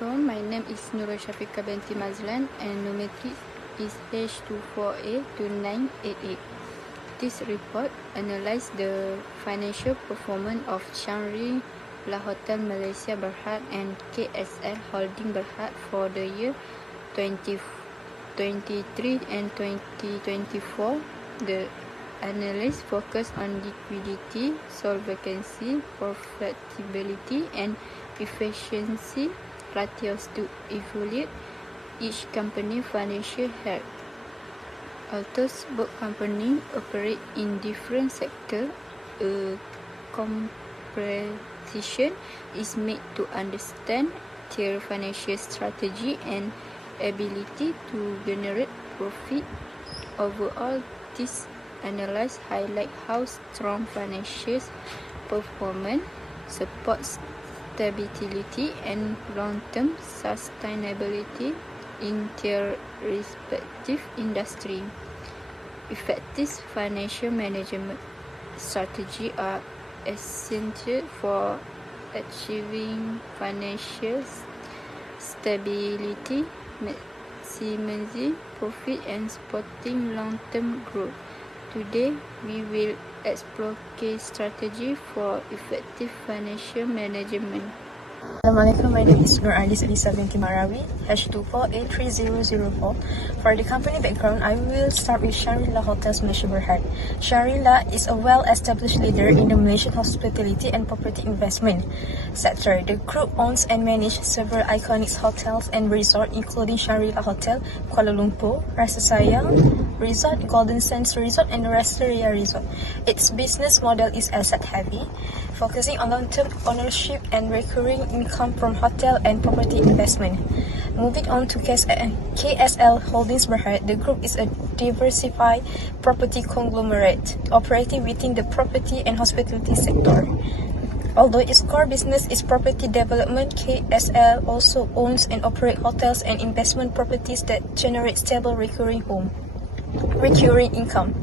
Assalamualaikum. My name is Nurul Syafiqah binti Mazlan and numeric is H24A2988. This report analyzes the financial performance of Shangri-La Hotel Malaysia Berhad and KSL Hodling Berhad for the year 2023 and 2024. The analysts focus on liquidity, solvency, profitability, and efficiency ratios to evaluate each company's financial health. Although both companies operate in different sectors, a comparison is made to understand their financial strategy and ability to generate profit. Overall, this analysis highlights how strong financial performance supports stability and long-term sustainability in their respective industry. Effective financial management strategies are essential for achieving financial stability, maximizing profit, and supporting long-term growth. Today, we will explore key strategies for effective financial management. Assalamualaikum, my name is Nur Alis Elisa binti Marawi, H24A3004. For the company background, I will start with Shangri-La Hotels Malaysia Berhad. Shangri-La is a well-established leader in the Malaysian hospitality and property investment sector. The group owns and manages several iconic hotels and resorts, including Shangri-La Hotel, Kuala Lumpur, Rasa Sayang Resort, Golden Sands Resort, and Restoria Resort. Its business model is asset-heavy, focusing on long-term ownership and recurring income from hotel and property investment. Moving on to KSL Holdings Berhad, the group is a diversified property conglomerate operating within the property and hospitality sector. Although its core business is property development, KSL also owns and operates hotels and investment properties that generate stable recurring income.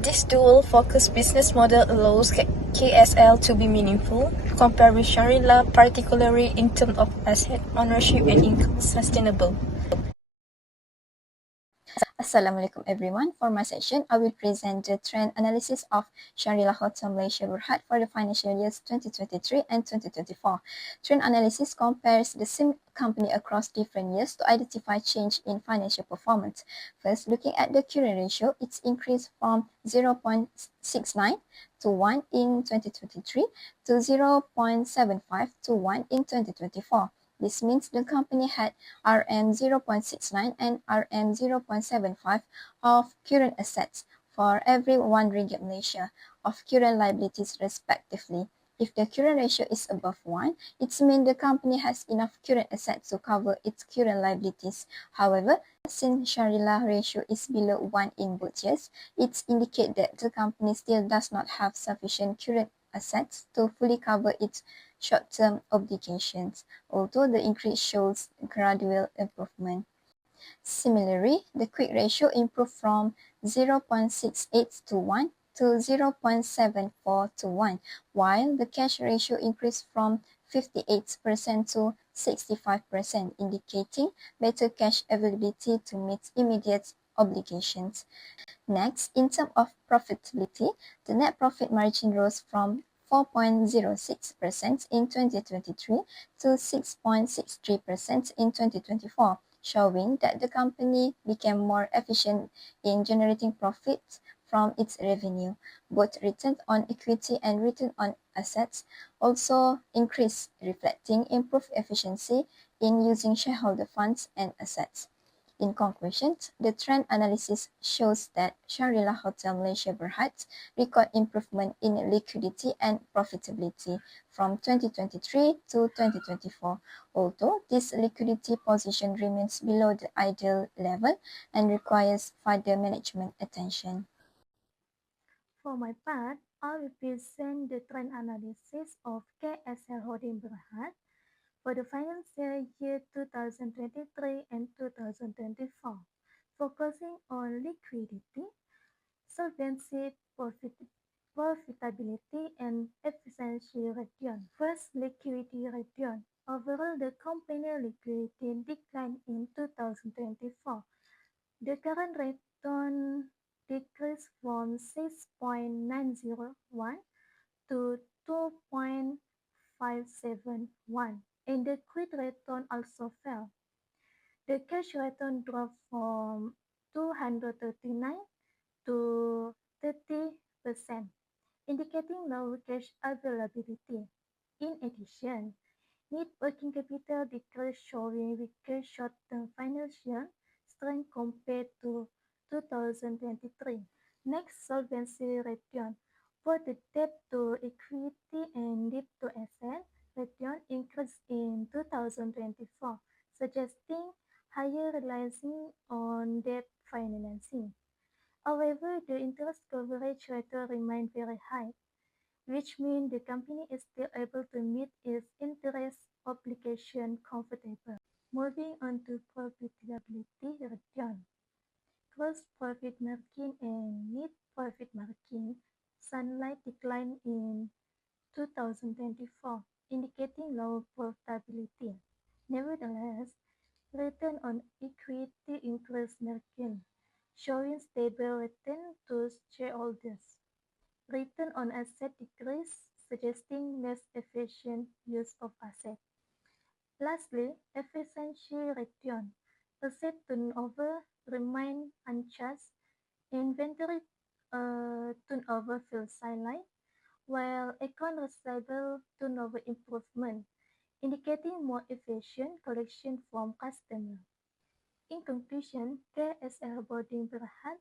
This dual-focus business model allows KSL to be meaningful, compared with Shangri-La, particularly in terms of asset ownership and income sustainable. Assalamualaikum everyone. For my section, I will present the trend analysis of Shangri-La Hotel Malaysia Berhad for the financial years 2023 and 2024. Trend analysis compares the same company across different years to identify change in financial performance. First, looking at the current ratio, it's increased from 0.69 to 1 in 2023 to 0.75 to 1 in 2024. This means the company had RM 0.69 and RM 0.75 of current assets for every 1 ringgit Malaysia of current liabilities respectively. If the current ratio is above 1, it means the company has enough current assets to cover its current liabilities. However, since Shangri-La ratio is below 1 in both years, it indicates that the company still does not have sufficient current assets to fully cover its short-term obligations, although the increase shows gradual improvement. Similarly, the quick ratio improved from 0.68 to 1 to 0.74 to 1, while the cash ratio increased from 58% to 65%, indicating better cash availability to meet immediate obligations. Next, in terms of profitability, the net profit margin rose from 4.06% in 2023 to 6.63% in 2024, showing that the company became more efficient in generating profits from its revenue. Both return on equity and return on assets also increased, reflecting improved efficiency in using shareholder funds and assets. In conclusion, the trend analysis shows that Shangri-La Hotel Malaysia Berhad record improvement in liquidity and profitability from 2023 to 2024, although this liquidity position remains below the ideal level and requires further management attention. For my part, I will present the trend analysis of KSL Holding Berhad for the financial year 2023 and 2024, focusing on liquidity, solvency, profitability, and efficiency ratio. First, liquidity ratio. Overall, the company company liquidity declined in 2024. The current return decreased from 6.901 to 2.571, and the quick return also fell. The cash return dropped from 239 to 30%, indicating low cash availability. In addition, net working capital decreased, showing weaker short-term financial strength compared to 2023. Next, solvency ratio. Both the debt to equity and debt to asset ratio increased in 2024, suggesting higher reliance on debt financing. However, the interest coverage ratio remained very high, which means the company is still able to meet its interest obligation comfortably. Moving on to profitability ratio. Gross profit margin and net profit margin sunlight declined in 2024, indicating low profitability. Nevertheless, return on equity increased margin, showing stable return to shareholders. Return on asset decreased, suggesting less efficient use of assets. Lastly, efficiency ratio. Asset turnover remained unchanged. Inventory turnover fell silent, while account receivable turnover improvement, indicating more efficient collection from customers. In conclusion, KSL Holding Berhad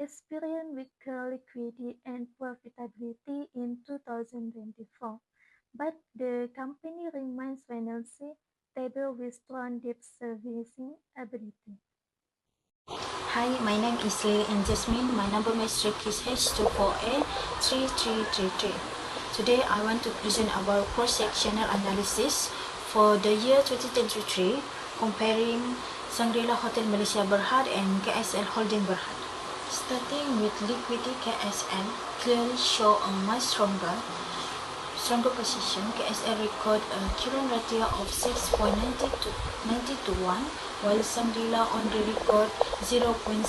experienced weaker liquidity and profitability in 2024, but the company remains financially stable with strong debt servicing ability. Hi, my name is Lily and Jasmine. My number matric is H24A3333. Today I want to present about cross-sectional analysis for the year 2023 comparing Shangri-La Hotel Malaysia Berhad and KSL Holding Berhad. Starting with liquidity, KSL clearly show a much stronger position. KSL record a current ratio of 6.90 to 1, while Shangri-La only record 0.69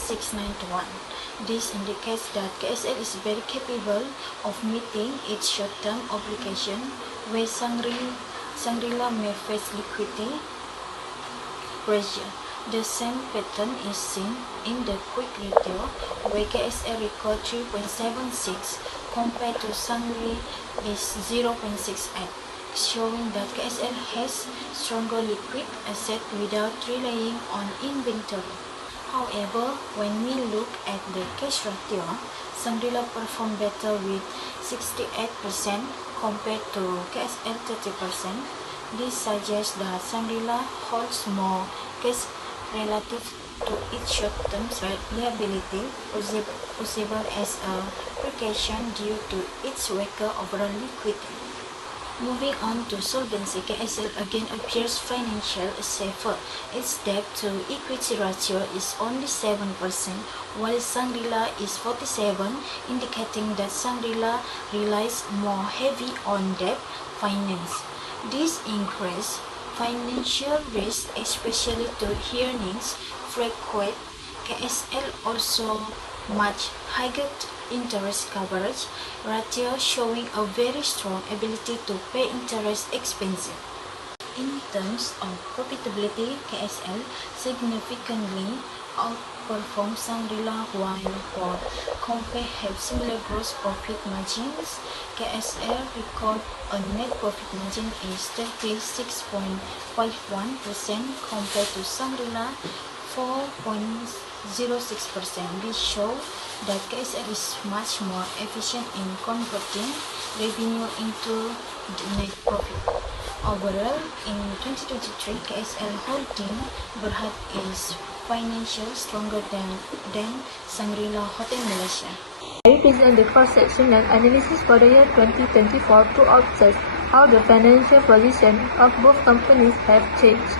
to 1. This indicates that KSL is very capable of meeting its short-term obligation, where Shangri-La may face liquidity pressure. The same pattern is seen in the quick ratio, where KSL record 3.76 compared to Shangri is 0.68, showing that KSL has stronger liquid asset without relying on inventory. However, when we look at the cash ratio, Shangri-La performed better with 68% compared to KSL 30%. This suggests that Shangri-La holds more cash relative to its short-term liability, possible as a precaution due to its weaker overall liquidity. Moving on to solvency, KSL again appears financially safer. Its debt to equity ratio is only 7%, while Shangri-La is 47%, indicating that Shangri-La relies more heavy on debt finance. This increases financial risk, especially to earnings frequent. KSL also much higher interest coverage ratio, showing a very strong ability to pay interest expenses. In terms of profitability, KSL significantly outperforms Shangri-La, while both compare have similar gross profit margins. KSL record a net profit margin is 36.51% compared to Shangri-La 4.06%. This shows that KSL is much more efficient in converting revenue into net profit. Overall, in 2023, KSL Holding Berhad is financially stronger than Shangri-La Hotel Malaysia. I present the cross-sectional analysis for the year 2024 to observe how the financial position of both companies have changed.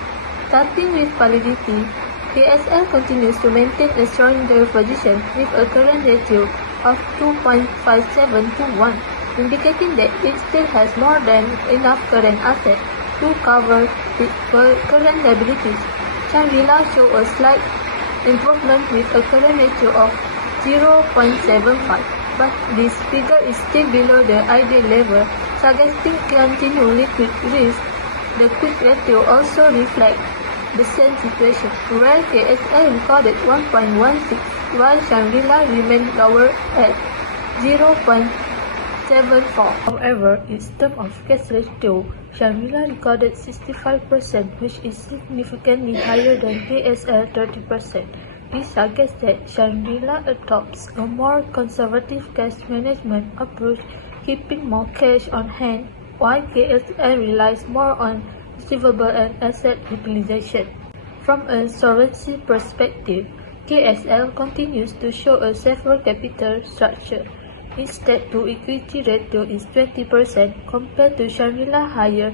Starting with validity, KSL continues to maintain a stronger position with a current ratio of 2.57 to 1, indicating that it still has more than enough current assets to cover its current liabilities. Shangri-La showed a slight improvement with a current ratio of 0.75, but this figure is still below the ideal level, suggesting continued liquid risk. The quick ratio also reflects the same situation, where KSL recorded 1.16, while Shangri-La remained lower at 0.74. However, in terms of cash ratio, Shangri-La recorded 65%, which is significantly higher than KSL 30%. This suggests that Shangri-La adopts a more conservative cash management approach, keeping more cash on hand, while KSL relies more on receivable and asset utilization. From a solvency perspective, KSL continues to show a safer capital structure. Its debt-to-equity ratio is 20% compared to Shangri-La's higher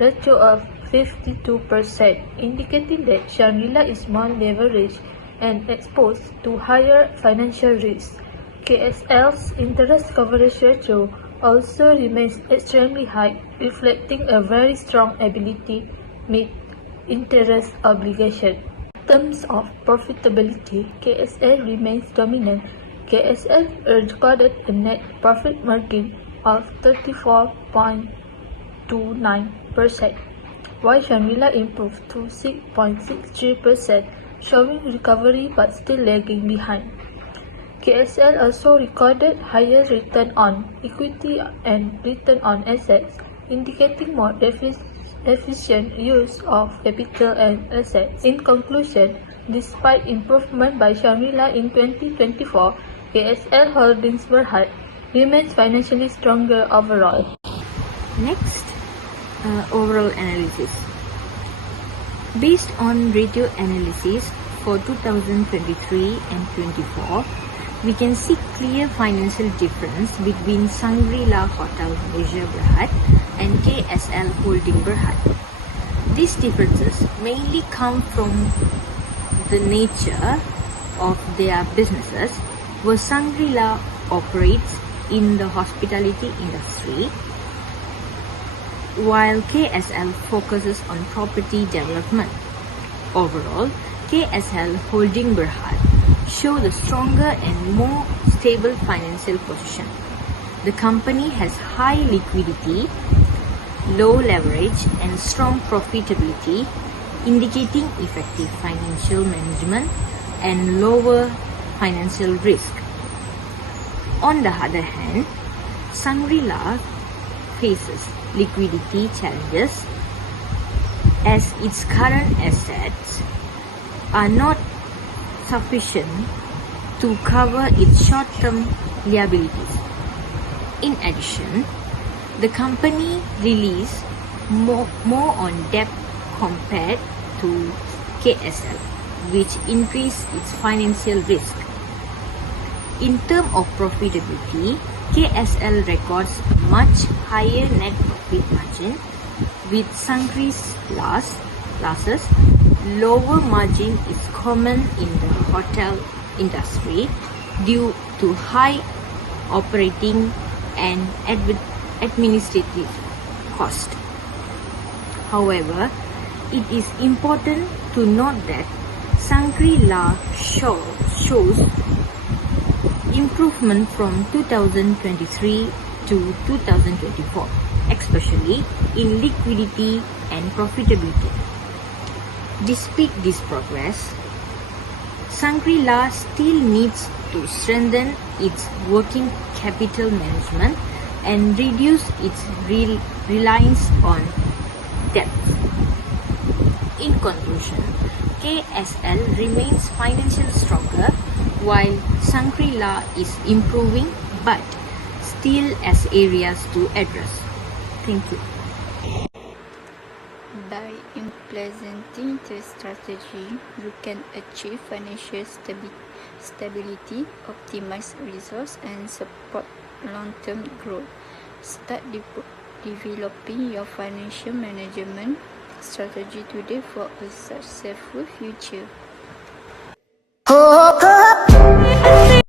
ratio of 52%, indicating that Shangri-La is more leveraged and exposed to higher financial risks. KSL's interest coverage ratio also remains extremely high, reflecting a very strong ability to meet interest obligations. In terms of profitability, KSL remains dominant. KSL recorded a net profit margin of 34.29%, while Shangri-La improved to 6.63%, showing recovery but still lagging behind. KSL also recorded higher return on equity and return on assets, indicating more efficient use of capital and assets. In conclusion, despite improvement by Shangri-La in 2024, KSL Holdings Berhad remains financially stronger overall. Next, overall analysis. Based on ratio analysis for 2023 and 24, we can see clear financial difference between Shangri-La Hotel Malaysia Berhad and KSL Holding Berhad. These differences mainly come from the nature of their businesses, where Shangri-La operates in the hospitality industry, while KSL focuses on property development. Overall, KSL Holding Berhad show the stronger and more stable financial position. The company has high liquidity, low leverage, and strong profitability, indicating effective financial management and lower financial risk. On the other hand, Shangri-La faces liquidity challenges as its current assets are not sufficient to cover its short-term liabilities. In addition, the company relies more on debt compared to KSL, which increase its financial risk. In terms of profitability, KSL records a much higher net profit margin, with Shangri-La's losses. Lower margin is common in the hotel industry due to high operating and administrative cost. However, it is important to note that Shangri-La shows improvement from 2023 to 2024, especially in liquidity and profitability. Despite this progress, Shangri-La still needs to strengthen its working capital management and reduce its reliance on debt. In conclusion, KSL remains financially stronger, while Shangri-La is improving but still has areas to address. Thank you. By implementing this strategy, you can achieve financial stability, optimize resources, and support long-term growth. Start developing your financial management strategy today for a successful future.